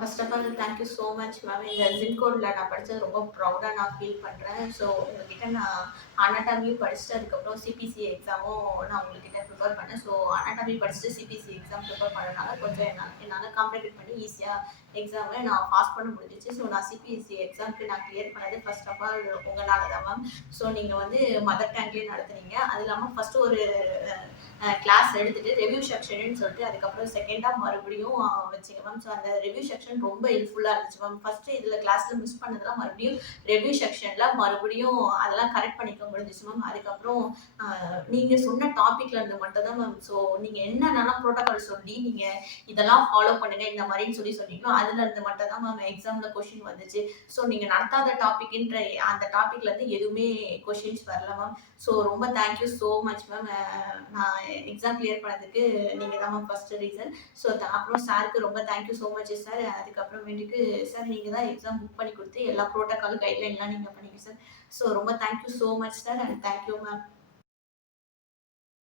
First of all thank you so much ma'am. இந்த ஜிப்கோட்ல நான் படிச்சது ரொம்ப ப்ரௌடா நான் ஃபீல் பண்றேன். ஸோ உங்ககிட்ட நான் அனாட்டமியும் படிச்சுட்டு அதுக்கப்புறம் சிபிசி எக்ஸாமும் நான் உங்ககிட்ட ப்ரிப்பேர் பண்ணேன். ஸோ அனாட்டமி படிச்சுட்டு சிபிசி எக்ஸாம் ப்ரிப்பேர் பண்ணனால கொஞ்சம் என்னால காம்ப்ளிகேட் பண்ணி ஈஸியா எக்ஸாமை நான் பாஸ் பண்ண முடிஞ்சிச்சு. ஸோ நான் சிபிஎஸ்சி எக்ஸாம்க்கு நான் கிளியர் பண்ணது ஃபர்ஸ்ட் ஆஃப் ஆல் உங்களால தான் மேம். ஸோ நீங்க வந்து மதர் டேங்க்லேயே நடத்துனீங்க. அது இல்லாமல் ஃபர்ஸ்ட் ஒரு கிளாஸ் எடுத்துட்டு ரிவ்யூ செக்ஷன் சொல்லிட்டு அதுக்கப்புறம் செகண்டா மறுபடியும் வச்சிங்க மேம். ஸோ அந்த ரிவ்யூ செக்ஷன் ரொம்ப ஹெல்ப்ஃபுல்லா இருந்துச்சு மேம். ஃபர்ஸ்ட் இதுல கிளாஸ்ல மிஸ் பண்ணதெல்லாம் மறுபடியும் ரிவ்யூ செக்ஷன்ல மறுபடியும் அதெல்லாம் கரெக்ட் பண்ணிக்க முடிஞ்சிச்சு மேம். அதுக்கப்புறம் நீங்க சொன்ன டாபிக்ல இருந்து மட்டும் தான் மேம். ஸோ நீங்க என்னென்னலாம் ப்ரோட்டோகால் சொல்லி நீங்க இதெல்லாம் ஃபாலோ பண்ணுங்க இந்த மாதிரின்னு சொல்லி சொன்னீங்களோ அதுல இருந்து மட்டும் தான் மேம் எக்ஸாம்ல கொஸ்டின் வந்துச்சு. ஸோ நீங்க நடத்தாத டாபிக்ன்ற அந்த டாபிக்ல இருந்து எதுவுமே கொஸ்டின்ஸ் வரல மேம். ஸோ ரொம்ப தேங்க்யூ ஸோ மச் மேம். நான் எக்ஸாம் கிளியர் பண்ணதுக்கு நீங்க தான் மேம் ஃபர்ஸ்ட் ரீசன். ஸோ அப்புறம் சாருக்கு ரொம்ப தேங்க்யூ ஸோ மச் சார். அதுக்கப்புறமேட்டுக்கு சார் நீங்க தான் எக்ஸாம் புக் பண்ணி கொடுத்து எல்லா ப்ரோட்டோகால் கைட்லைன்லாம் நீங்க பண்ணீங்க சார். ஸோ ரொம்ப thank you so much sir and thank you ma'am.